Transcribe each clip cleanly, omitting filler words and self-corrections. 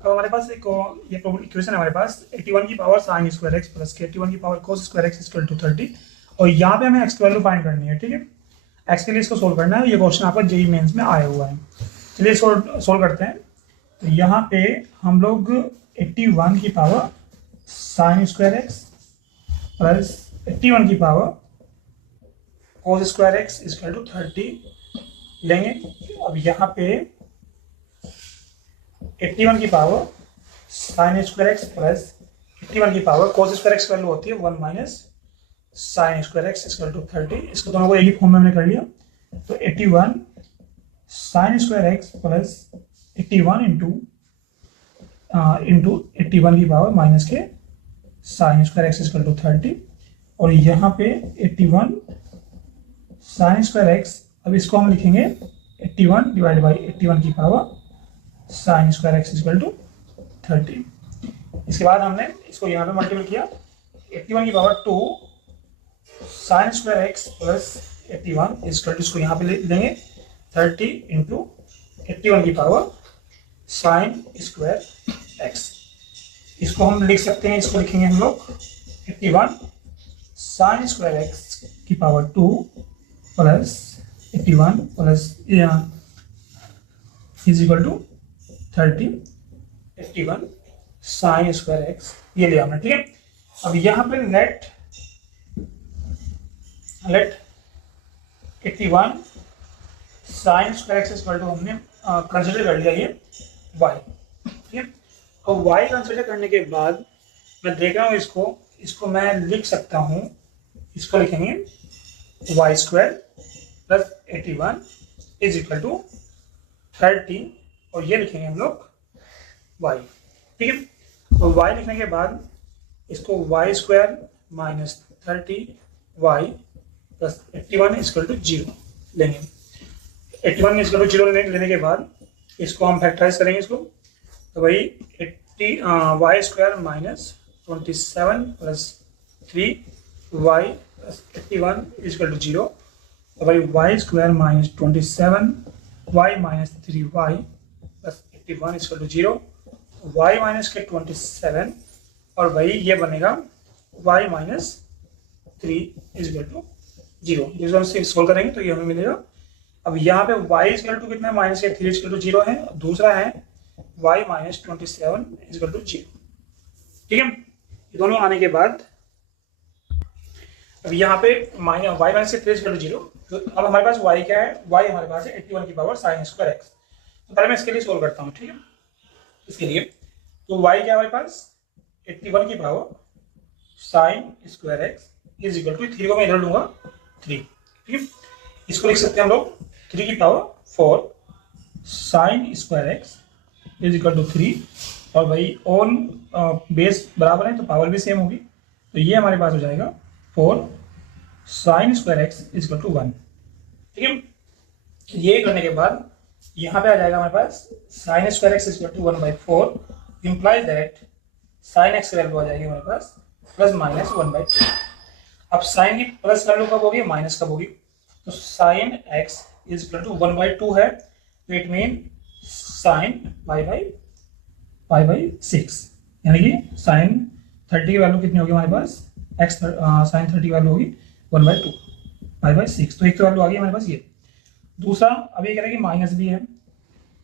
अब हमारे पास एक ये इक्वेशन है हमारे पास 81 की power sine square x plus के 81 की power cos square x equal to 30, और यहाँ पे हमें एक्स की वैल्यू फाइंड करनी है। ठीक है, एक्स के लिए इसको सोल्व करना है। ये क्वेश्चन आपका जेईई मेंस में आया हुआ है। चलिए इसको सोल्व करते हैं। तो यहाँ पे हम लोग 81 की power sine square x plus 81 की power cos square x equal to 30 लेंगे। अब यहाँ पे 81 की power sine square x plus 81 की power cos square x value होती है 1 minus sine square x equal to 30। इसको दोनों को एक ही फॉर्म में हमने कर लिया। तो 81 sine square x plus 81 into 81 की पावर माइनस के sine square x equal to 30, और यहाँ पे 81 साइन स्क्वायर एक्स, अब इसको हम लिखेंगे 81 डिवाइड बाई 81 की power sine square x equal to 30। इसके बाद हमने इसको यहाँ पे मल्टीपल किया, 81 की power 2 sine square x plus 81 equal to, इसको यहाँ पे लेंगे 30 इंटू 81 की पावर साइन स्क्वायर एक्स। इसको हम लिख सकते हैं, इसको लिखेंगे हम लोग 81 साइन स्क्वायर एक्स की power 2 plus 81 plus is equal to 30 81 sine square x, ये लिया हमने। ठीक है, अब यहाँ पे let 81 sine square x equal to हमने कंसिडर कर लिया ये y। ठीक है, और y कंसिडर करने के बाद मैं देख रहा हूँ इसको मैं लिख सकता हूँ, इसको लिखेंगे y square plus 81 is equal to 30, और ये लिखेंगे हम लोग y। ठीक है, और y लिखने के बाद इसको y square minus 30y plus 81 equal to 0 लेंगे। 81 इक्वल टू 0 लेने के बाद इसको हम फैक्टराइज करेंगे इसको, तो भाई 80 y square minus 27 plus 3y plus 81 equal to 0, तो भाई y square minus 27y minus 3y plus 81 equal to 0, y minus के 27, और भाई ये बनेगा y माइनस 3 इक्वल टू 0। जिसको हम सोल्व करेंगे तो ये हमें मिलेगा। अब यहाँ पे y इक्वल टू कितना है, माइनस के 3 इक्वल टू 0 है, दूसरा है y माइनस 27 इक्वल टू 0। ठीक है, ये दोनों आने के बाद अब यहाँ पे y माइनस के 3 इक्वल टू 0, तो अब हमारे पास y क्या है, y हमारे पास है 81 की पावर साइन स्क्वायर एक्स। तो पहले मैं इसके लिए सोल्व करता हूँ। ठीक है, इसके लिए तो y क्या है हमारे पास 81 की power sine square x is equal to 3 को मैं इधर लूंगा 3। ठीक है, इसको लिख सकते हैं हम लोग 3 की power 4 sine square x is equal to 3, और भाई ऑन बेस बराबर है तो पावर भी सेम होगी, तो ये हमारे पास हो जाएगा 4 sine square x is equal to 1। ठीक है, ये करने के बाद यहाँ पे आ जाएगा हमारे पास sine square x is equal to 1/4, implies that sine x value आ जाएगी हमारे पास प्लस माइनस 1/2। अब साइन की प्लस वैल्यू कब होगी, माइनस कब होगी, तो sine x is equal to 1/2 है, तो इट मीन साइन पाई/6, यानी कि साइन 30 की वैल्यू कितनी होगी हमारे पास, एक्स साइन 30 की वैल्यू होगी 1/2 पाई/6। तो एक तो वैल्यू आ गई हमारे पास ये। दूसरा अब ये कह रहा है कि माइनस भी है,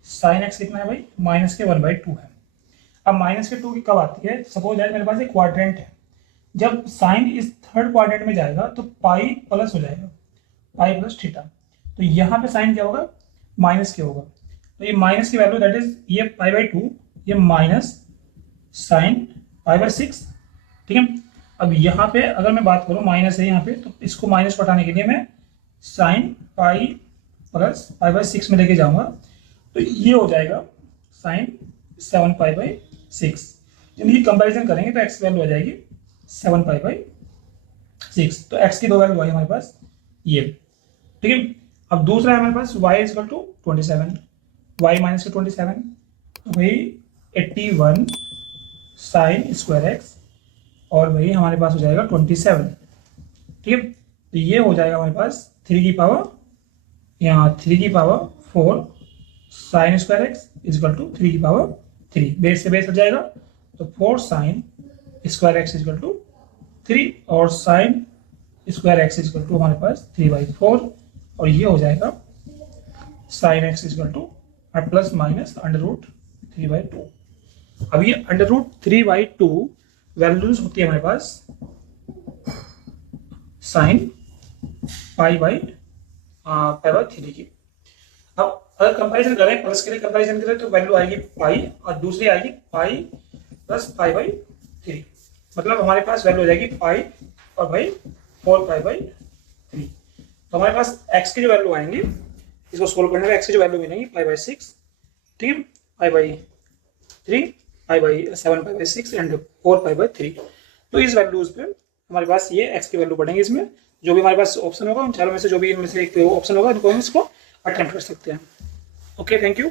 साइन एक्स कितना है भाई, माइनस के 1/2 है। अब माइनस के 2 की कब आती है, सपोज दैट मेरे पास एक क्वाड्रेंट है, जब साइन इस थर्ड क्वाड्रेंट में जाएगा तो पाई प्लस हो जाएगा, पाई प्लस थीटा, तो यहाँ पे साइन क्या होगा, माइनस क्या होगा, तो ये माइनस की वैल्यू दैट इज ये पाई/2, ये माइनस साइन पाई/6। ठीक है, अब यहाँ पे अगर मैं बात करूँ माइनस है यहाँ पे, तो इसको माइनस को हटाने के लिए मैं साइन पाई प्लस पाई/6 में लेके जाऊंगा, तो ये हो जाएगा साइन 7 पाई/6। जब ये कंपैरिजन करेंगे तो एक्स वैल्यू आ जाएगी 7 पाई/6, तो एक्स की दो वैल्यू आई हमारे पास ये। ठीक है, अब दूसरा है हमारे पास y equal to 27, y minus के 27, तो भाई 81 साइन स्क्वायर एक्स, और भाई हमारे पास हो जाएगा 27। ठीक है, तो ये हो जाएगा हमारे पास 3 की पावर, यहाँ 3 की power 4 sine square x is equal to 3 की पावर 3, बेस से बेस हट जाएगा तो 4 sine square x equal to 3 और sine square x equal to हमारे पास 3/4 और ये हो जाएगा sine x equal to plus minus √3/2। अब ये √3/2 वैल्यूज होती है हमारे पास साइन पाई/3 की। अब अगर कंपैरिजन करें, प्लस के लिए कंपैरिजन करें तो वैल्यू आएगी पाई और दूसरी आएगी पाई प्लस पाई/3, मतलब हमारे पास वैल्यू हो जाएगी पाई और भाई 4 पाई/3। तो हमारे पास x की जो वैल्यू आएंगी, इसको सोल्व करने में x की जो वैल्यू मिलेंगी पाई/6, ठीक है, पाई/3, पाई/7, पाई/6 एंड 4 पाई/3। तो इस वैल्यूज पे हमारे पास ये x की वैल्यू बढ़ेंगे। इसमें जो भी हमारे पास ऑप्शन होगा उन चारों में से जो भी इनमें से एक ऑप्शन होगा इनको हम इसको अटेम्प्ट कर सकते हैं। Okay, thank you.